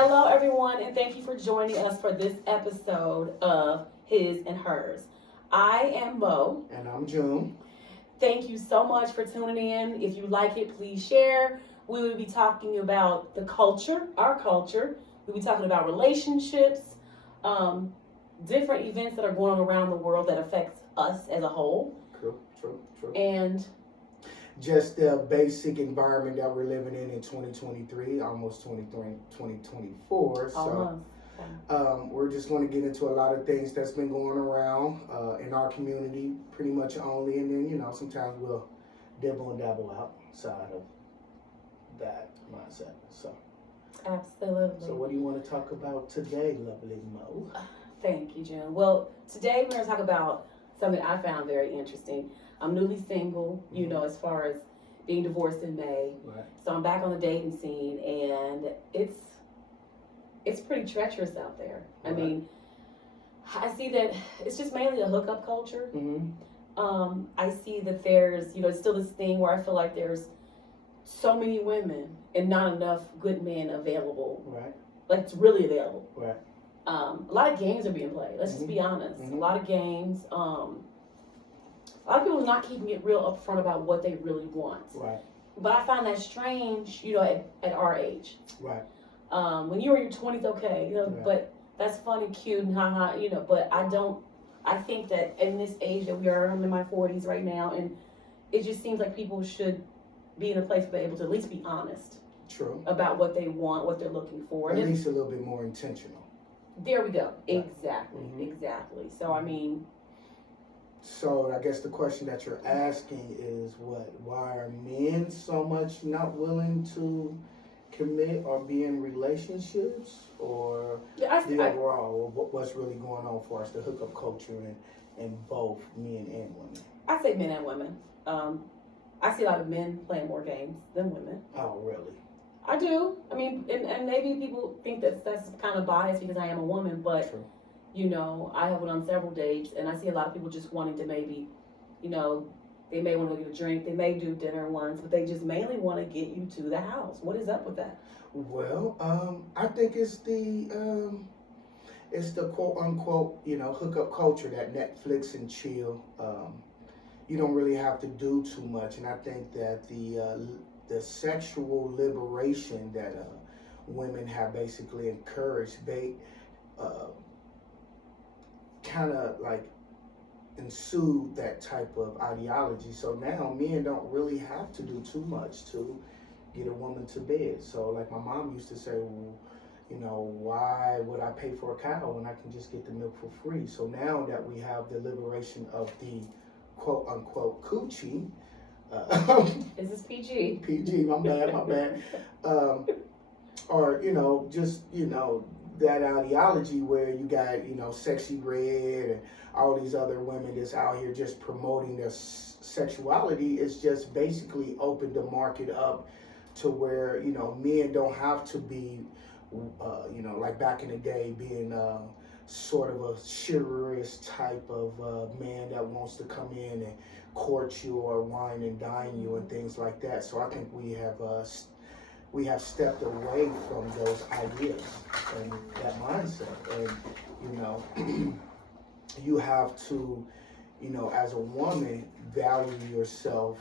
Hello, everyone, and thank you for joining us for this episode of His and Hers. I am Mo. And I'm June. Thank you so much for tuning in. If you like it, please share. We will be talking about the culture, our culture. We'll be talking about relationships, different events that are going on around the world that affects us as a whole. True. And just the basic environment that we're living in 2023, almost 2024. So we're just going to get into a lot of things that's been going around in our community, pretty much only. And then, sometimes we'll dibble and dabble outside of that mindset. So absolutely. So what do you want to talk about today, lovely Mo? Thank you, June. Well, today we're going to talk about something I found very interesting. I'm newly single, as far as being divorced in May. Right. So I'm back on the dating scene, and it's pretty treacherous out there. Right. I mean, I see that it's just mainly a hookup culture. Mm-hmm. I see that there's, it's still this thing where I feel like there's so many women and not enough good men available. Right. Like it's really available. Right. A lot of games are being played. Let's just be honest. Mm-hmm. A lot of games. A lot of people are not keeping it real upfront about what they really want. Right. But I find that strange, at our age. Right. When you were in your 20s, okay, Right. but that's fun and cute and haha, but I think that in this age that we are, I'm in my 40s right now, and it just seems like people should be in a place where they're able to at least be honest. True. About what they want, what they're looking for. At least a little bit more intentional. There we go. Right. Exactly. So, I mean. So, I guess the question that you're asking is why are men so much not willing to commit or be in relationships? Or overall, what's really going on for us, the hookup culture in both men and women? I say men and women. I see a lot of men playing more games than women. Oh, really? I do. I mean, and maybe people think that's kind of biased because I am a woman, but, True. I have went on several dates, and I see a lot of people just wanting to maybe, they may want to go get a drink, they may do dinner once, but they just mainly want to get you to the house. What is up with that? Well, I think it's the quote unquote, hookup culture, that Netflix and chill. You don't really have to do too much, and I think that the sexual liberation that women have basically encouraged, they kind of like ensued that type of ideology. So now men don't really have to do too much to get a woman to bed. So like my mom used to say, well, why would I pay for a cow when I can just get the milk for free? So now that we have the liberation of the quote unquote coochie, Is this PG? PG, my bad. Or, that ideology where you got, Sexy Red and all these other women that's out here just promoting their sexuality. It's just basically opened the market up to where, men don't have to be, like back in the day being sort of a chivalrous type of man that wants to come in and court you or wine and dine you and things like that. So I think we have stepped away from those ideas and that mindset. And you have to, as a woman, value yourself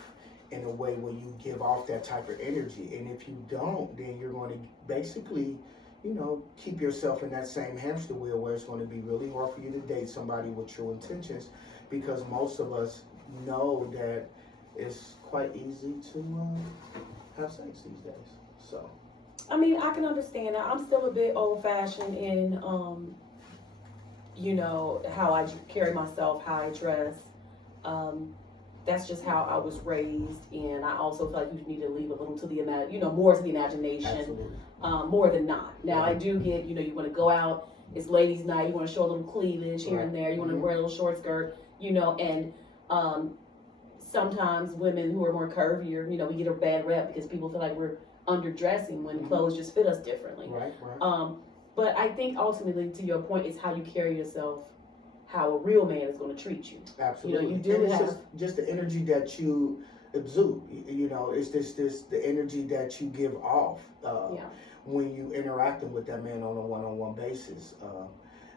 in a way where you give off that type of energy. And if you don't, then you're going to basically keep yourself in that same hamster wheel where it's going to be really hard for you to date somebody with true intentions, because most of us know that it's quite easy to have sex these days. So, I mean, I can understand that. I'm still a bit old-fashioned in, how I carry myself, how I dress. That's just how I was raised, and I also feel like you need to leave a little to the more to the imagination, more than not. Now, I do get, you want to go out, it's ladies' night, you want to show a little cleavage here and there, you want to wear a little short skirt, and sometimes women who are more curvier, we get a bad rep because people feel like we're underdressing when clothes just fit us differently. Right. But I think ultimately, to your point, it's how you carry yourself, how a real man is going to treat you. Absolutely. You do and it's have just the energy that you exude. It's this the energy that you give off. when you interacting with that man on a one-on-one basis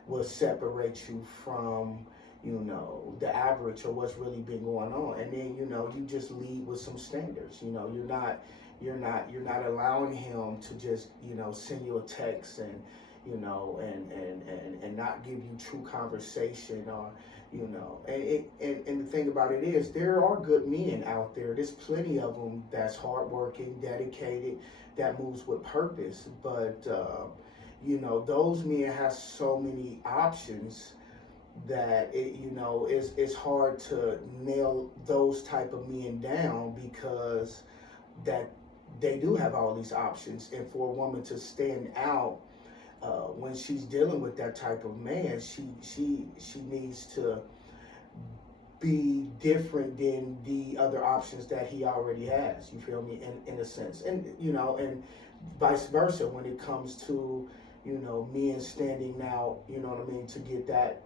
will separate you from, you know, the average or what's really been going on. And then, you know, you just lead with some standards. You know, you're not allowing him to just, you know, send you a text and, you know, and not give you true conversation, or, you know, and the thing about it is, there are good men out there. There's plenty of them that's hardworking, dedicated, that moves with purpose. But you know, those men have so many options that it, you know, it's hard to nail those type of men down, because that they do have all these options. And for a woman to stand out when she's dealing with that type of man, she needs to be different than the other options that he already has. You feel me? In a sense, and you know, and vice versa when it comes to, you know, men standing out. You know what I mean? To get that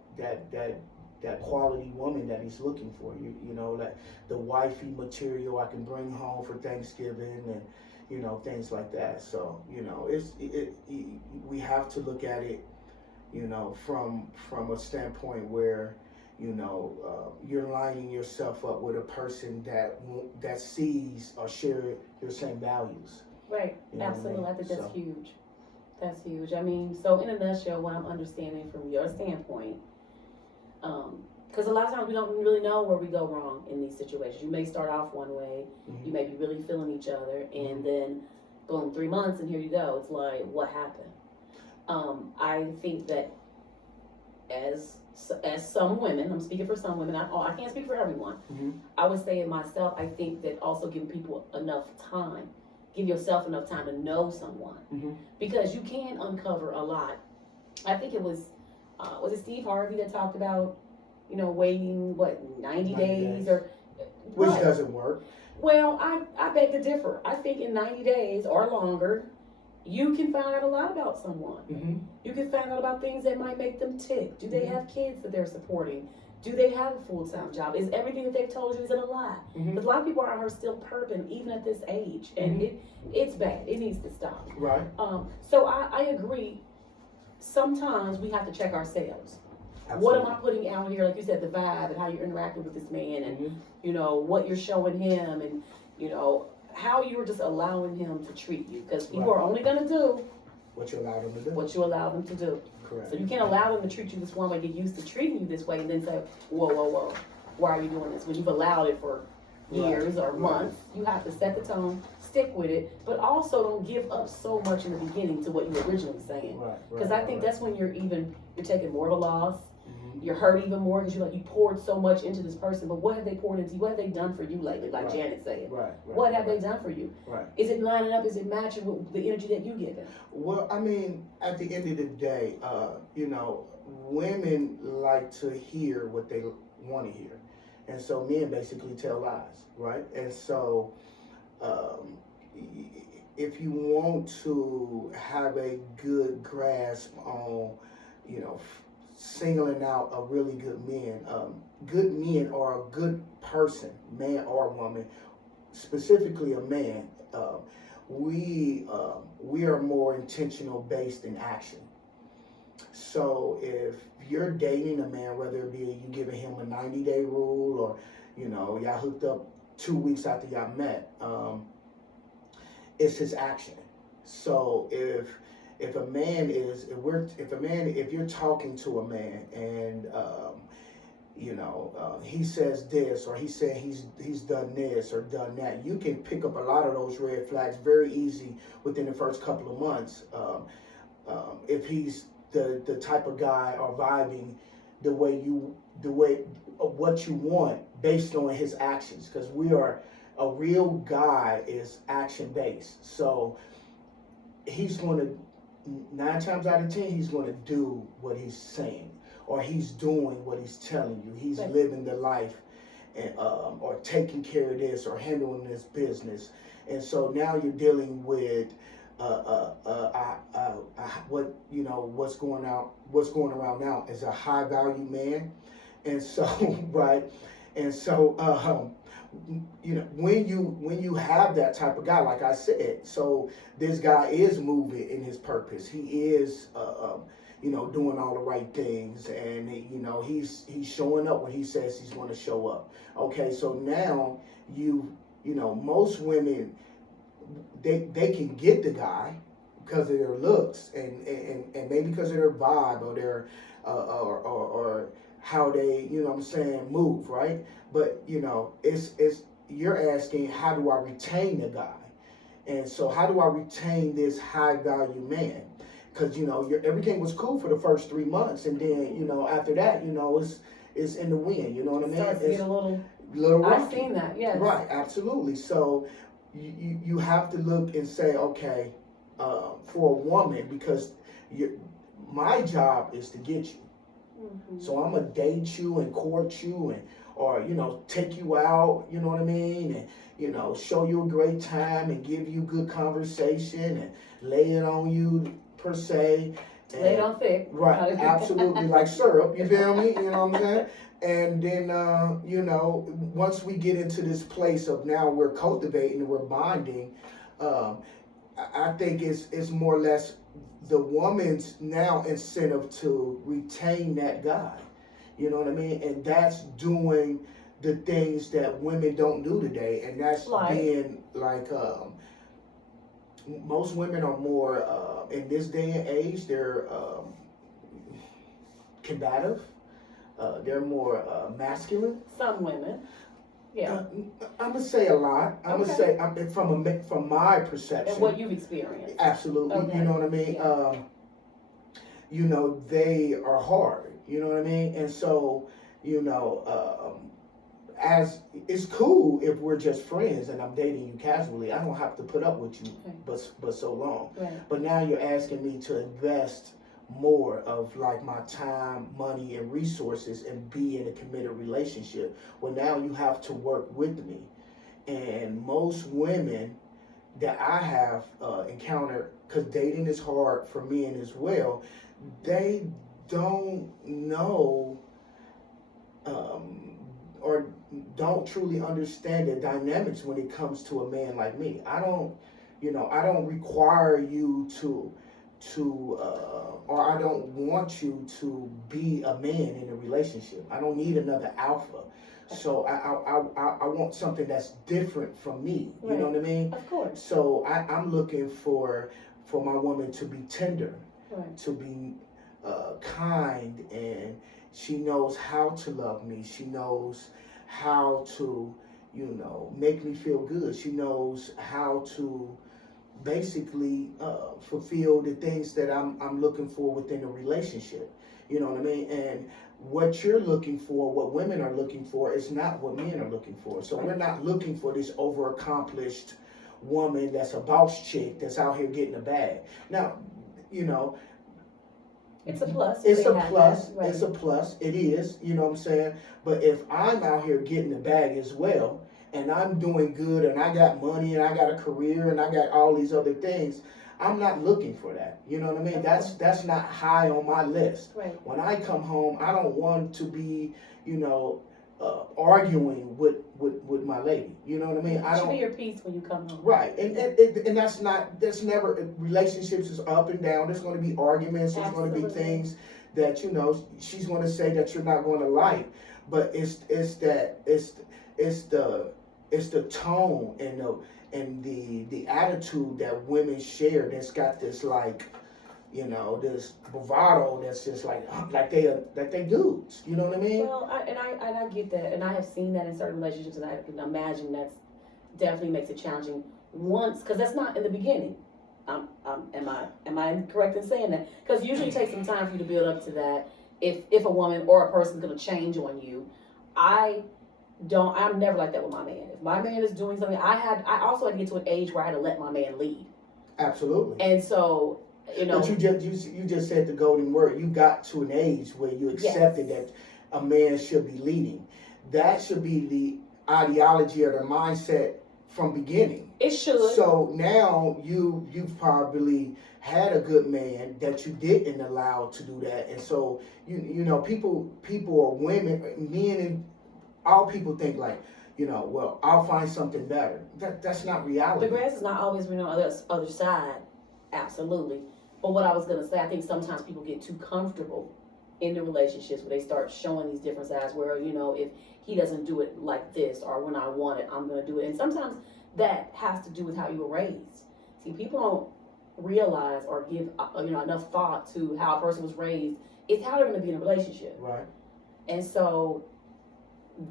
quality woman that he's looking for. You know, that the wifey material I can bring home for Thanksgiving, and, you know, things like that. So, you know, we have to look at it, you know, from a standpoint where, you know, you're lining yourself up with a person that sees or share your same values. Right. You know Absolutely. what I I mean? think that's So. huge. That's huge. I mean, so in a nutshell, what I'm understanding from your standpoint, because a lot of times we don't really know where we go wrong in these situations. You may start off one way, Mhm. you may be really feeling each other, and then boom, 3 months and here you go. It's like, what happened? I think that as some women, I'm speaking for some women, I can't speak for everyone. Mhm. I would say it myself, I think that also giving people enough time, give yourself enough time to know someone, Mhm. because you can uncover a lot. I think it was it Steve Harvey that talked about, you know, waiting, 90 days or Which what? doesn't work. Well, I beg to differ. I think in 90 days or longer, you can find out a lot about someone. Mm-hmm. You can find out about things that might make them tick. Do they Mhm. have kids that they're supporting? Do they have a full-time job? Is everything that they've told you, is it a lie? Mhm. Because a lot of people are still perping even at this age, and it's bad. It needs to stop. Right. So I agree. Sometimes we have to check ourselves. Absolutely. What am I putting out here? Like you said, the vibe and how you're interacting with this man, and Mhm. you know what you're showing him, and you know how you're just allowing him to treat you. Because people Right. are only gonna do What you allow them to do. what you allow them to do. Correct. So you can't allow them to treat you this one way, get used to treating you this way, and then say, whoa, why are you doing this? When you've allowed it for years or Right. months, you have to set the tone, stick with it, but also don't give up so much in the beginning to what you were originally saying. Right. Because I think that's when you're taking more of a loss. Mhm. You're hurt even more because you poured so much into this person, but what have they poured into you? What have they done for you lately? Like Right. Janet said. Right. What have they done for you? Right. Is it lining up? Is it matching with the energy that you give it? Well, I mean, at the end of the day, you know, women like to hear what they want to hear. And so men basically tell lies, right? And so if you want to have a good grasp on, you know, singling out a really good men are a good person, man or woman, specifically a man. We are more intentional based in action. So if you're dating a man, whether it be you giving him a 90-day rule, or, you know, y'all hooked up 2 weeks after y'all met, it's his action. So if you're talking to a man and he says this, or he's saying he's done this or done that, you can pick up a lot of those red flags very easy within the first couple of months. If he's the type of guy or vibing the way what you want based on his actions, because a real guy is action based. So he's going to 9 times out of 10 he's going to do what he's saying, or he's doing what he's telling you. He's living the life, and or taking care of this or handling this business. And so now you're dealing with what's going around now is a high value man. And so right, and so you know, when you have that type of guy, like I said, so this guy is moving in his purpose. He is, you know, doing all the right things, and you know, he's showing up when he says he's going to show up. Okay, so now you know, most women, they can get the guy because of their looks and maybe because of their vibe or their or how they, you know what I'm saying, move, right? But you know, it's you're asking, how do I retain the guy? And so how do I retain this high value man? Because you know, everything was cool for the first 3 months, and then you know, after that, you know, it's in the wind. You know what I mean? Starts to get a little rocky. I've seen that, yes. Right, absolutely. So you have to look and say, okay, for a woman, because my job is to get you. Mm-hmm. So I'm gonna date you and court you and or you know, take you out, you know what I mean, and you know, show you a great time and give you good conversation and lay it on you per se. And, lay it on thick. Right, absolutely, like syrup, you feel me? You know what I'm saying? And then, you know, once we get into this place of now we're cultivating and we're bonding, I think it's more or less the woman's now incentive to retain that guy. You know what I mean? And that's doing the things that women don't do today. And that's being like, most women are more, in this day and age, they're combative. They're more masculine. Some women, yeah. I'm gonna say a lot. I'm gonna say from my perception. And what you've experienced. Absolutely. Okay. You know what I mean. Yeah. You know, they are hard. You know what I mean. And so, you know, as it's cool if we're just friends and I'm dating you casually. I don't have to put up with you, but so long. Right. But now you're asking me to invest more of like my time, money, and resources and be in a committed relationship. Well, now you have to work with me. And most women that I have encountered, because dating is hard for men as well, they don't know or don't truly understand the dynamics when it comes to a man like me. I don't require you to or I don't want you to be a man in a relationship. I don't need another alpha. So I want something that's different from me. You Right. know what I mean? Of course. So I'm looking for my woman to be tender, Right. to be kind, and she knows how to love me. She knows how to, you know, make me feel good. She knows how to basically fulfill the things that I'm looking for within a relationship. You know what I mean? And what you're looking for, what women are looking for, is not what men are looking for. So we're not looking for this overaccomplished woman that's a boss chick that's out here getting a bag. Now, you know, it's a plus. It's a plus. Right. It's a plus. It is. You know what I'm saying? But if I'm out here getting the bag as well, and I'm doing good, and I got money, and I got a career, and I got all these other things, I'm not looking for that. You know what I mean? That's not high on my list. Right. When I come home, I don't want to be, you know, arguing with my lady. You know what I mean? I don't. Should be your peace when you come home. Right, and that's never. Relationships is up and down. There's going to be arguments. There's going to be things that, you know, she's going to say that you're not going to like. But it's the tone and the attitude that women share that's got this, like, you know, this bravado that's just like they dudes. You know what I mean? Well, I get that, and I have seen that in certain relationships, and I can imagine that's definitely makes it challenging once, because that's not in the beginning. Am I correct in saying that? Because usually it takes some time for you to build up to that. If a woman or a person's gonna change on you, I'm never like that with my man. If my man is doing something, I also had to get to an age where I had to let my man lead. Absolutely. And so, you know. But you just said the golden word. You got to an age where you accepted that a man should be leading. That should be the ideology or the mindset from beginning. It should. So now you've probably had a good man that you didn't allow to do that, and so you know people or women, men, and all people think like, well, I'll find something better. That's not reality. The grass is not always green on the other side, absolutely. But what I was gonna say, I think sometimes people get too comfortable in the relationships where they start showing these different sides. Where if he doesn't do it like this, or when I want it, I'm gonna do it. And sometimes that has to do with how you were raised. See, people don't realize or give enough thought to how a person was raised. It's how they're gonna be in a relationship. Right. And so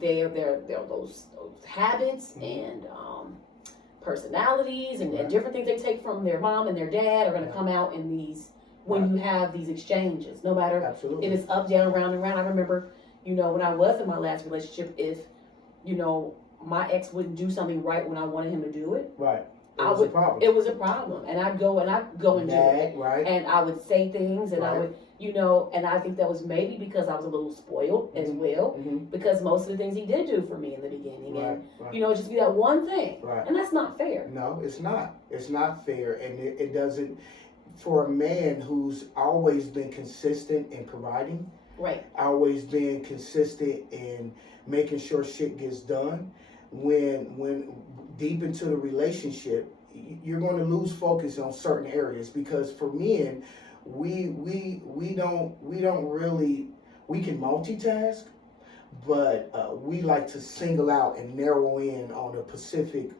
there are those habits and personalities and different things they take from their mom and their dad are going to come out in these when you have these exchanges, no matter Absolutely. if it's up, down, round and round. I remember, when I was in my last relationship, if my ex wouldn't do something right when I wanted him to do it, right, it was a problem. It was a problem, and I'd go and do it, right, and I would say things, and right. I would. And I think that was maybe because I was a little spoiled as well, because most of the things he did do for me in the beginning, and just be that one thing, and that's not fair. No, it's not. It's not fair, and it doesn't. For a man who's always been consistent in providing, right, always been consistent in making sure shit gets done, when deep into the relationship, you're going to lose focus on certain areas, because for men, we don't really, we can multitask, but we like to single out and narrow in on a specific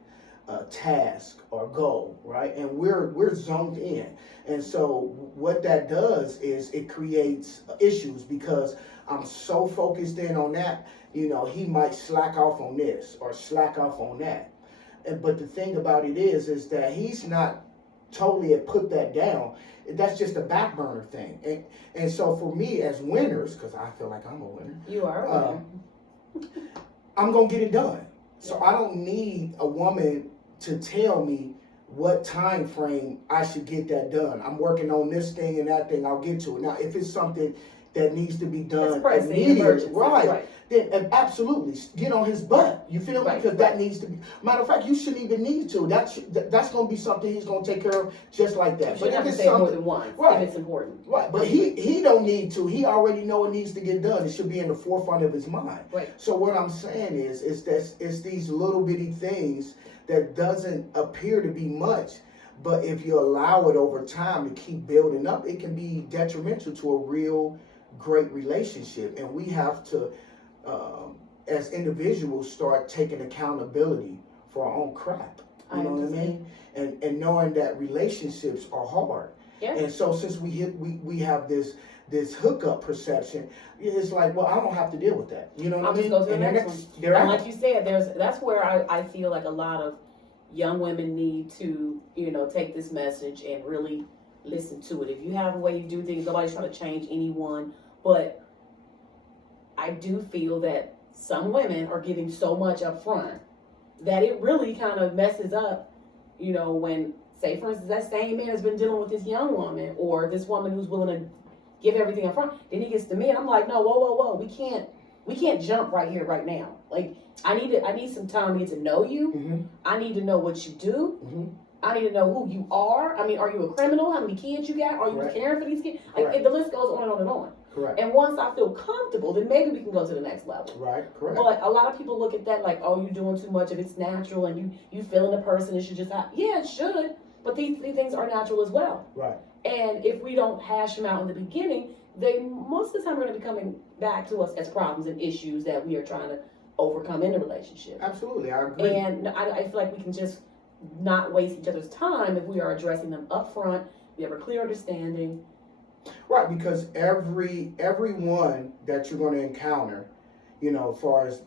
task or goal, right? And we're zoned in, and so what that does is it creates issues, because I'm so focused in on that, he might slack off on this or slack off on that. But the thing about it is that he's not totally had put that down. That's just a back burner thing. And so for me as winners, because I feel like I'm a winner. You are a winner. I'm going to get it done. So I don't need a woman to tell me what time frame I should get that done. I'm working on this thing and that thing, I'll get to it. Now, if it's something that needs to be done immediately, right, then absolutely get on his butt. You feel me? Because that needs to be. Matter of fact, you shouldn't even need to. That's going to be something he's going to take care of just like that. But if it's say more than once, if it's important, right? But he don't need to. He already know it needs to get done. It should be in the forefront of his mind. Right. So what I'm saying is that it's these little bitty things that doesn't appear to be much, but if you allow it over time to keep building up, it can be detrimental to a real great relationship. And we have to, as individuals, start taking accountability for our own crap. You know what I mean? And knowing that relationships are hard. Yeah. And so since we have this hookup perception, it's like, well, I don't have to deal with that. You know what I mean? I'll just go to the next one. And like you said, that's where I feel like a lot of young women need to, take this message and really listen to it. If you have a way you do things, nobody's trying to change anyone, but I do feel that some women are giving so much up front that it really kind of messes up, when, say, for instance, that same man has been dealing with this young woman or this woman who's willing to give everything up front. Then he gets to me and I'm like, no, whoa. We can't jump right here, right now. Like, I need some time to get to know you. Mm-hmm. I need to know what you do. Mm-hmm. I need to know who you are. I mean, are you a criminal? How many kids you got? Are you caring for these kids? Like, the list goes on and on and on. Correct. And once I feel comfortable, then maybe we can go to the next level. Right, correct. But a lot of people look at that like, oh, you're doing too much. If it's natural and you feeling the person, it should just happen. Yeah, it should. But these things are natural as well. Right. And if we don't hash them out in the beginning, they most of the time are going to be coming back to us as problems and issues that we are trying to overcome in the relationship. Absolutely, I agree. And I feel like we can just not waste each other's time if we are addressing them up front. We have a clear understanding. Right, because everyone that you're going to encounter, as far as,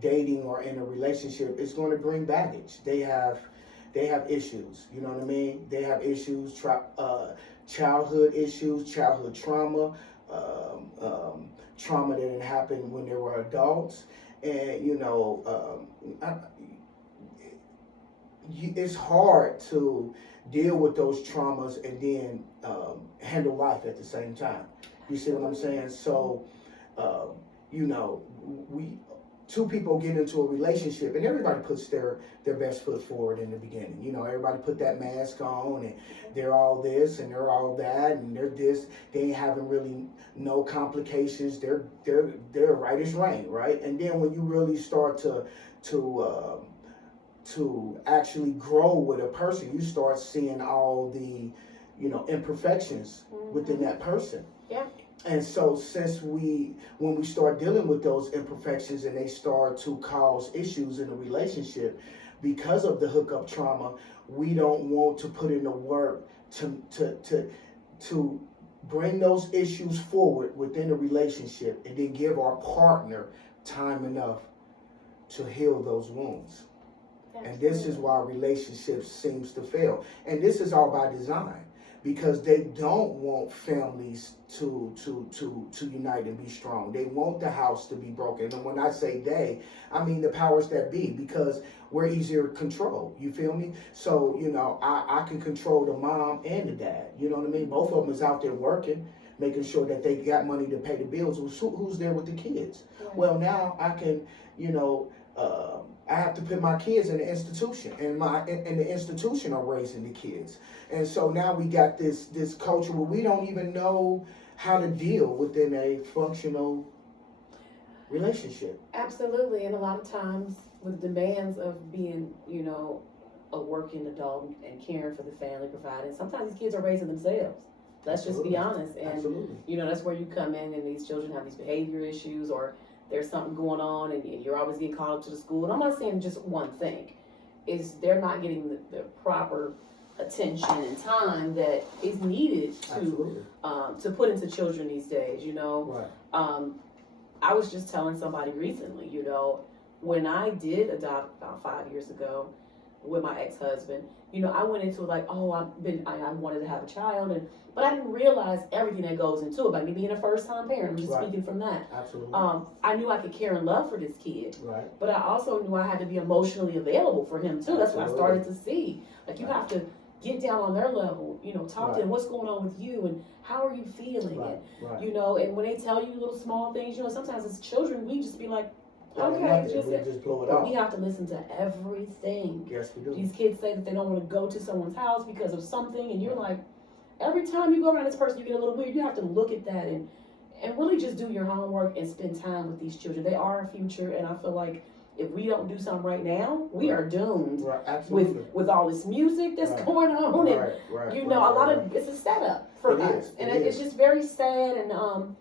dating or in a relationship, is going to bring baggage. They have issues, you know what I mean? They have issues, childhood issues, childhood trauma, trauma that had happened when they were adults. And, it's hard to deal with those traumas and then handle life at the same time. You see what I'm saying? So, two people get into a relationship, and everybody puts their best foot forward in the beginning. You know, everybody put that mask on, and they're all this and they're all that, and they're this. They ain't having really no complications. They're right as rain, right? And then when you really start to actually grow with a person, you start seeing all the, you know, imperfections within that person. Yeah. And so when we start dealing with those imperfections and they start to cause issues in a relationship because of the hookup trauma, we don't want to put in the work to bring those issues forward within a relationship and then give our partner time enough to heal those wounds. And this is why relationships seems to fail. And this is all by design, because they don't want families to unite and be strong. They want the house to be broken. And when I say they, I mean the powers that be, because we're easier to control. You feel me? So, you know, I can control the mom and the dad. You know what I mean? Both of them is out there working, making sure that they got money to pay the bills. Who's there with the kids? Right. Well, now I can, you know, I have to put my kids in the institution, and the institution are raising the kids. And so now we got this culture where we don't even know how to deal within a functional relationship. Absolutely. And a lot of times with demands of being, you know, a working adult and caring for the family, providing, sometimes these kids are raising themselves. Let's just be honest. And, Absolutely. You know, that's where you come in and these children have these behavior issues, or there's something going on and you're always getting called up to the school. And I'm not saying just one thing. Is they're not getting the proper attention and time that is needed to put into children these days, you know. Right. I was just telling somebody recently, you know, when I did adopt about 5 years ago with my ex-husband, you know, I went into it like, oh, I wanted to have a child, but I didn't realize everything that goes into it. By me being a first-time parent, I'm just speaking from that. Absolutely. I knew I could care and love for this kid, right. But I also knew I had to be emotionally available for him too. That's what I started to see. Like, you have to get down on their level, you know, talk to them, what's going on with you and how are you feeling? And, you know, and when they tell you little small things, you know, sometimes as children, we just be like, okay, just blow it off. We have to listen to everything. Yes, we do. These kids say that they don't want to go to someone's house because of something, and you're like, every time you go around this person, you get a little weird. You have to look at that and really just do your homework and spend time with these children. They are our future, and I feel like if we don't do something right now, we are doomed. Right, absolutely. With all this music that's going on, and you know, a lot of it's a setup for us, and it's just very sad. And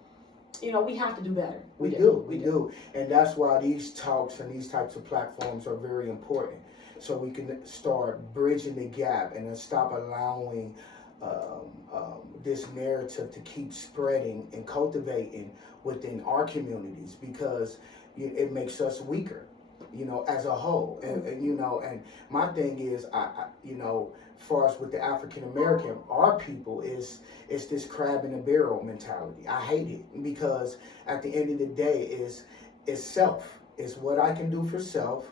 you know, we have to do better. We do, and that's why these talks and these types of platforms are very important. So we can start bridging the gap and then stop allowing this narrative to keep spreading and cultivating within our communities, because it makes us weaker, you know, as a whole. And you know, and my thing is, I you know, as far as with the African American, our people is this crab in a barrel mentality. I hate it, because at the end of the day is self. It's what I can do for self.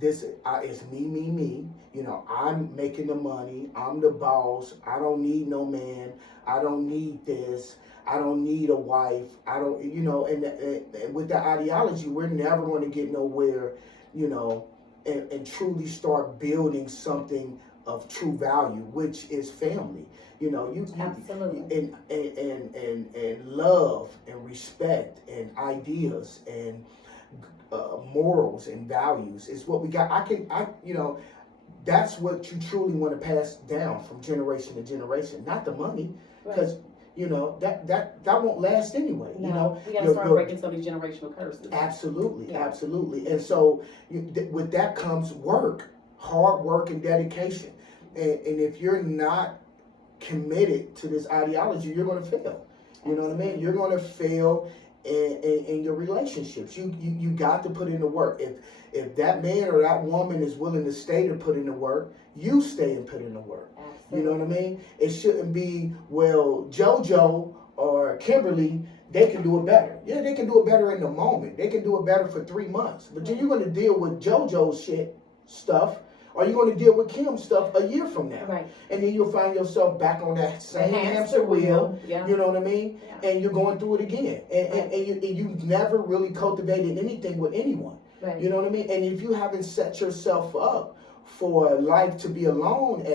This is me. You know, I'm making the money. I'm the boss. I don't need no man. I don't need this. I don't need a wife. I don't, you know, and with that ideology, we're never going to get nowhere, you know, and truly start building something of true value, which is family. You know, you absolutely, and love and respect and ideas and morals and values is what we got. You know, that's what you truly want to pass down from generation to generation, not the money, because you know that won't last anyway. No, you know, we gotta start breaking some of these generational curses. Absolutely, absolutely. And so with that comes work, hard work, and dedication. And if you're not committed to this ideology, you're going to fail. You know what I mean? You're going to fail in your relationships. You got to put in the work. If that man or that woman is willing to stay to put in the work, you stay and put in the work. Absolutely. You know what I mean? It shouldn't be, well, JoJo or Kimberly, they can do it better. Yeah, they can do it better in the moment. They can do it better for 3 months. But then you're going to deal with JoJo's stuff, or you're going to deal with Kim's stuff a year from now. Right. And then you'll find yourself back on that same hamster wheel. Yeah. You know what I mean? Yeah. And you're going through it again. And you've never really cultivated anything with anyone. Right. You know what I mean? And if you haven't set yourself up for life to be alone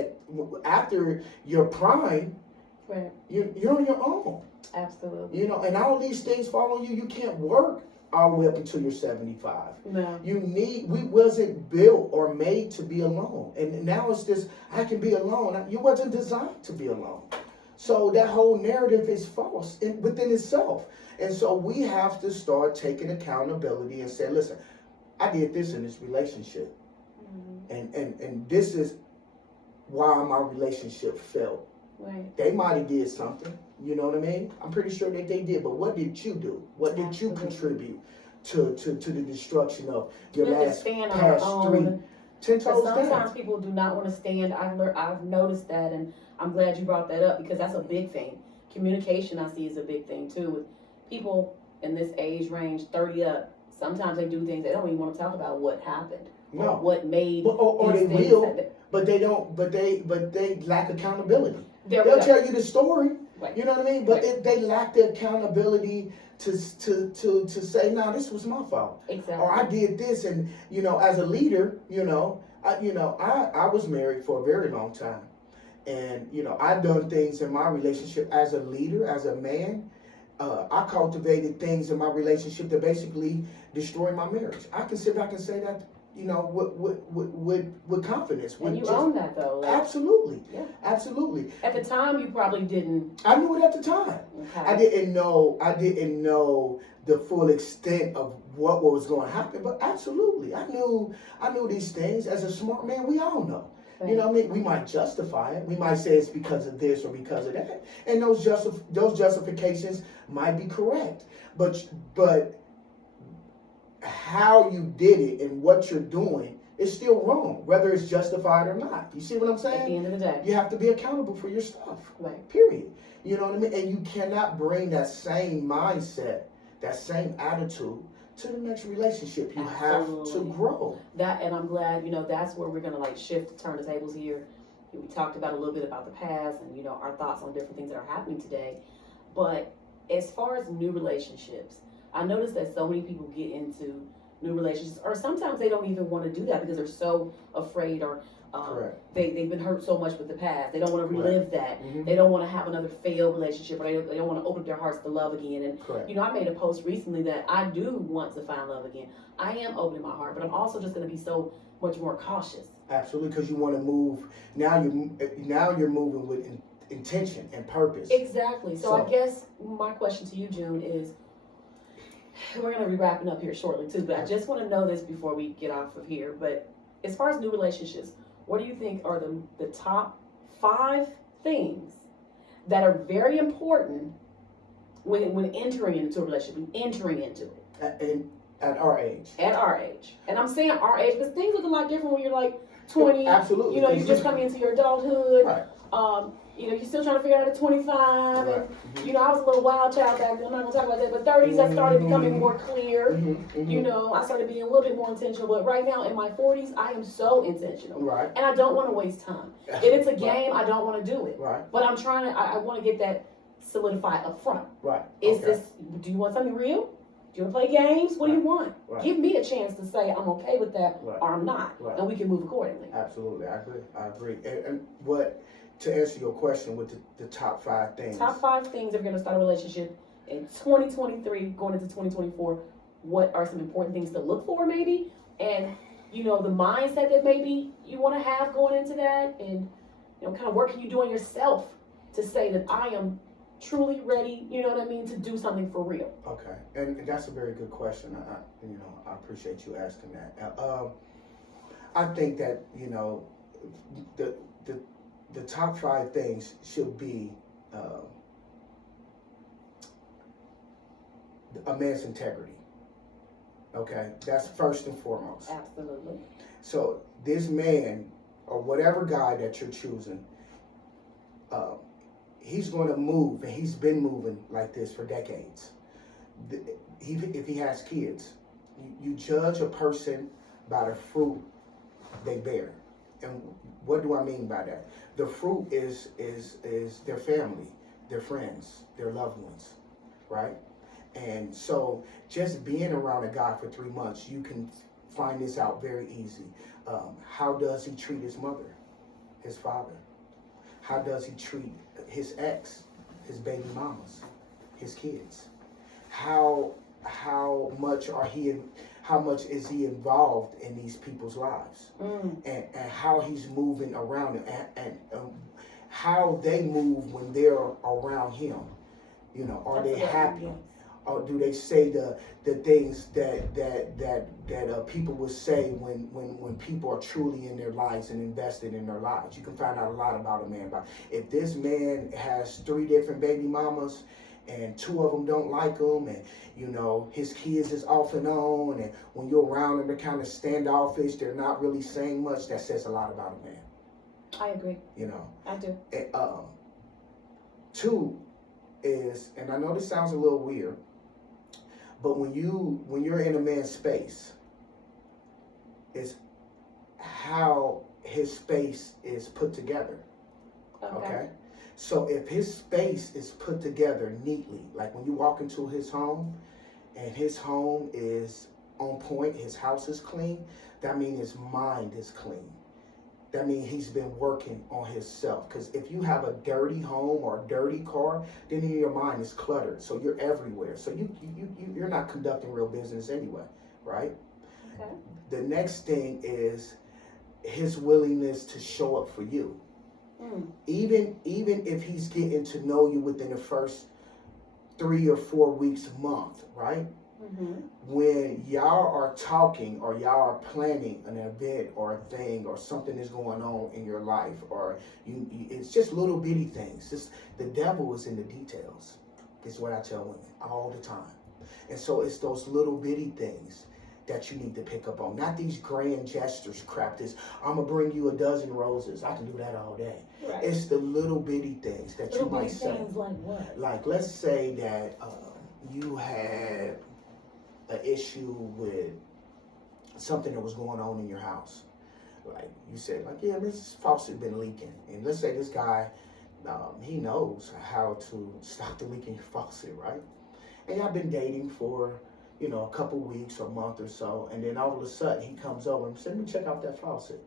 after your prime, Right. you're on your own. Absolutely. You know, and all these things follow you. You can't work all the way up until you're 75. No. We wasn't built or made to be alone. And now it's this, I can be alone. You wasn't designed to be alone. So that whole narrative is false within itself. And so we have to start taking accountability and say, listen, I did this in this relationship. And this is why my relationship failed. Right. They might have did something, you know what I mean? I'm pretty sure that they did, but what did you do? What did you contribute to the destruction of your last past 10 toes down? Sometimes people do not want to stand. I've noticed that, and I'm glad you brought that up because that's a big thing. Communication, I see, is a big thing too. With people in this age range, 30 up, sometimes they do things they don't even want to talk about what happened. No. Or what made or they will, but they don't. But they lack accountability. They'll tell you the story. Right. You know what I mean? But Right. they lack the accountability to say, "No, this was my fault." Exactly. Or I did this, and as a leader, I was married for a very long time, and I've done things in my relationship as a leader, as a man. I cultivated things in my relationship that basically destroyed my marriage. I can sit back and say that, with confidence. And you own that though. Like, absolutely. Yeah. Absolutely. At the time, you probably didn't. I knew it at the time. Okay. I didn't know the full extent of what was going to happen, but absolutely, I knew these things. As a smart man, we all know. Right. You know what I mean? We might justify it. We might say it's because of this or because of that, and those justifications might be correct. But how you did it and what you're doing is still wrong, whether it's justified or not. You see what I'm saying? At the end of the day. You have to be accountable for your stuff. Right. Period. You know what I mean? And you cannot bring that same mindset, that same attitude to the next relationship. You have to grow. That, and I'm glad, that's where we're gonna turn the tables here. We talked about a little bit about the past and our thoughts on different things that are happening today. But as far as new relationships, I noticed that so many people get into new relationships, or sometimes they don't even want to do that because they're so afraid, or they've been hurt so much with the past. They don't want to relive that. Mm-hmm. They don't want to have another failed relationship, or they don't want to open up their hearts to love again. And I made a post recently that I do want to find love again. I am opening my heart, but I'm also just going to be so much more cautious. Absolutely, because you want to move. Now you're moving with intention and purpose. Exactly. So I guess my question to you, June, is, we're going to be wrapping up here shortly too, but I just want to know this before we get off of here. But as far as new relationships, what do you think are the top 5 things that are very important when entering into a relationship, when entering into it? At our age. At our age. And I'm saying our age because things look a lot different when you're like 20. Absolutely. You just coming into your adulthood. Right. You're still trying to figure out at 25. Right. And, I was a little wild child back then. I'm not going to talk about that. But 30s, I started becoming more clear. I started being a little bit more intentional. But right now, in my 40s, I am so intentional. Right. And I don't want to waste time. If it's a game, I don't want to do it. Right. But I'm trying to, I want to get that solidified up front. Right. Do you want something real? Do you want to play games? What do you want? Right. Give me a chance to say I'm okay with that or I'm not. Right. And we can move accordingly. Absolutely. I agree. And to answer your question with the top 5 things. Top 5 things if you're going to start a relationship in 2023, going into 2024, what are some important things to look for maybe? And, the mindset that maybe you want to have going into that, and, kind of what can you do on yourself to say that I am truly ready, to do something for real. Okay, and that's a very good question. I appreciate you asking that. I think that the top 5 things should be a man's integrity. Okay, that's first and foremost. Absolutely. So this man or whatever guy that you're choosing, he's going to move, and he's been moving like this for decades. If he has kids, you judge a person by the fruit they bear. And what do I mean by that? The fruit is their family, their friends, their loved ones, right? And so just being around a guy for 3 months, you can find this out very easy. How does he treat his mother, his father? How does he treat his ex, his baby mamas, his kids? How much is he involved in these people's lives, and how he's moving around them, and how they move when they're around him? You know, are they happy? Or do they say the things that people would say when people are truly in their lives and invested in their lives? You can find out a lot about a man. If this man has 3 different baby mamas and 2 of them don't like him, and you know his kids is off and on, and when you're around them they're kind of standoffish, they're not really saying much, that says a lot about a man. I agree. You know, I do. And, 2 is, and I know this sounds a little weird, but when you're in a man's space, it's how his space is put together. Okay? So if his space is put together neatly, like when you walk into his home and his home is on point, his house is clean, that means his mind is clean. That means he's been working on himself. Because if you have a dirty home or a dirty car, then your mind is cluttered. So you're everywhere. So you're not conducting real business anyway, right? Okay. The next thing is his willingness to show up for you. Even if he's getting to know you within the first 3 or 4 weeks, month, right? When y'all are talking or y'all are planning an event or a thing or something is going on in your life, or it's just little bitty things. Just the devil is in the details, is what I tell women all the time. And so it's those little bitty things that you need to pick up on. Not these grand gestures crap. This, I'm going to bring you a dozen roses. I can do that all day. Right. It's the little bitty things that you might say. Things like what? Like, let's say that you had an issue with something that was going on in your house. Like, you said, like, yeah, this faucet been leaking. And let's say this guy, he knows how to stop the leaking faucet, right? And y'all been dating for, you know, a couple weeks or a month or so, and then all of a sudden he comes over and says, let me check out that faucet.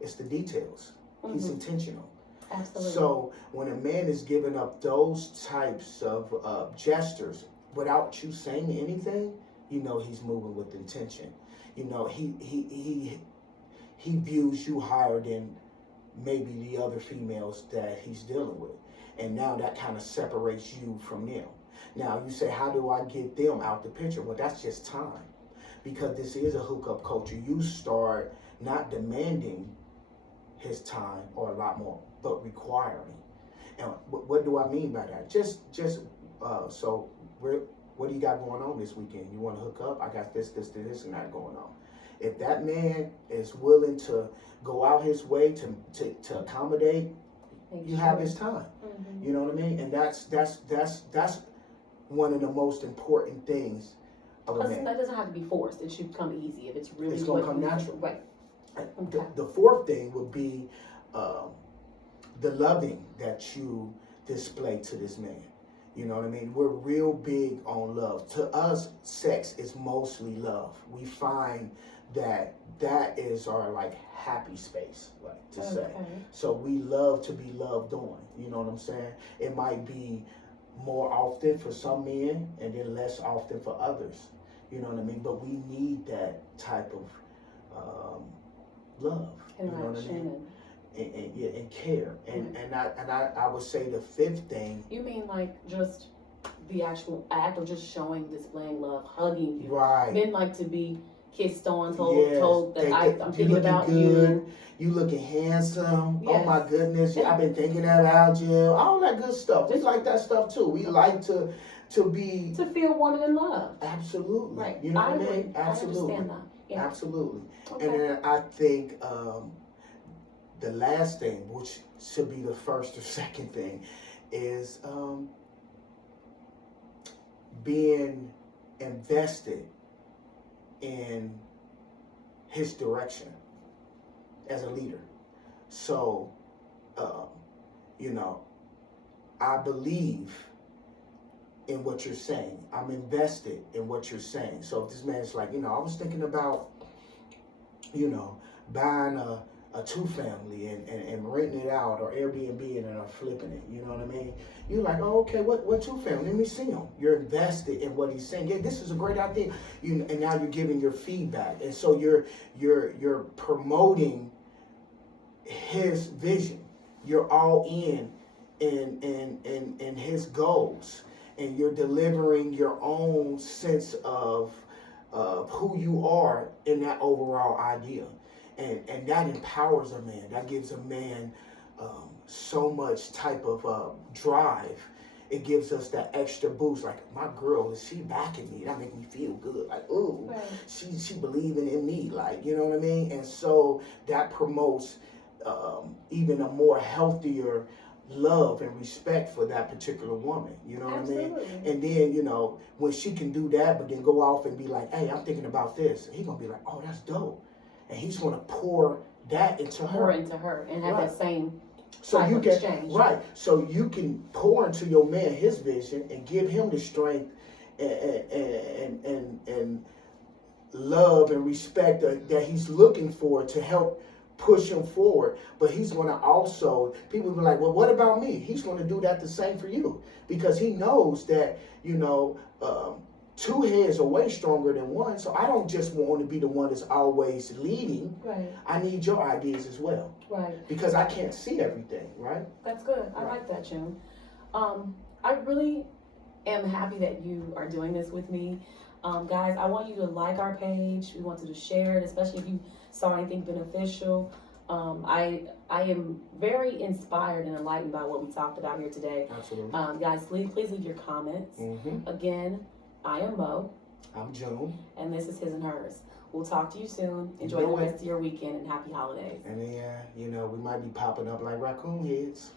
It's the details. He's intentional. Absolutely. So when a man is giving up those types of gestures without you saying anything, you know he's moving with intention. You know, he views you higher than maybe the other females that he's dealing with. And now that kind of separates you from them. Now you say, how do I get them out the picture? Well, that's just time. Because this is a hookup culture. You start not demanding his time or a lot more, but requiring. And what do I mean by that? So what do you got going on this weekend? You want to hook up? I got this, and that going on. If that man is willing to go out his way to accommodate, you have his time. You know what I mean? And that's one of the most important things of a man. That doesn't have to be forced. It should come easy if it's really. It's going to come natural. Right. Okay. The fourth thing would be the loving that you display to this man. You know what I mean? We're real big on love. To us, sex is mostly love. We find that is our like happy space, like to say. So we love to be loved on. You know what I'm saying? It might be more often for some men and then less often for others. You know what I mean? But we need that type of love. You know what I mean? And care. And I would say the fifth thing. You mean like just the actual act of just showing, displaying love, hugging you. Right. Men like to be kissed on, told that I'm thinking about you. You looking handsome. Yes. Oh my goodness. I've been thinking about you. All that good stuff. We like that stuff too. We like to feel wanted and loved. Absolutely. Right. You know what I mean? Absolutely. I understand that. Yeah. Absolutely. Okay. And then I think the last thing, which should be the first or second thing, is being invested in his direction as a leader. So, you know, I believe in what you're saying. I'm invested in what you're saying. So if this man's like, you know, I was thinking about buying a two-family and renting it out or Airbnb and or flipping it. You know what I mean? You're like, oh, okay, what two-family? Let me see him. You're invested in what he's saying. Yeah, this is a great idea. And now you're giving your feedback, and so you're promoting his vision. You're all in his goals, and you're delivering your own sense of who you are in that overall idea. And that empowers a man. That gives a man so much type of drive. It gives us that extra boost. Like, my girl, is she backing me? That makes me feel good. Like, ooh, Right. she believing in me. Like, you know what I mean? And so that promotes even a more healthier love and respect for that particular woman. You know what I mean? Absolutely. And then, when she can do that, but then go off and be like, hey, I'm thinking about this. He's going to be like, oh, that's dope. And he's going to pour that into her. Pour into her and have Right. that same So type you of can, exchange. right. So you can pour into your man his vision and give him the strength and love and respect that he's looking for to help push him forward. But he's going to also, people will be like, well, what about me? He's going to do that the same for you, because he knows that, two heads are way stronger than one. So I don't just want to be the one that's always leading. Right. I need your ideas as well, Right. because I can't see everything, right? That's good. I like that, June. I really am happy that you are doing this with me. Guys, I want you to like our page. We want you to share it, especially if you saw anything beneficial. I am very inspired and enlightened by what we talked about here today. Absolutely. Guys, please leave your comments. Mm-hmm. Again, I am Mo, I'm June. and this is His and Hers. We'll talk to you soon. Enjoy You the know rest of your weekend and happy holidays. And then, we might be popping up like raccoon heads.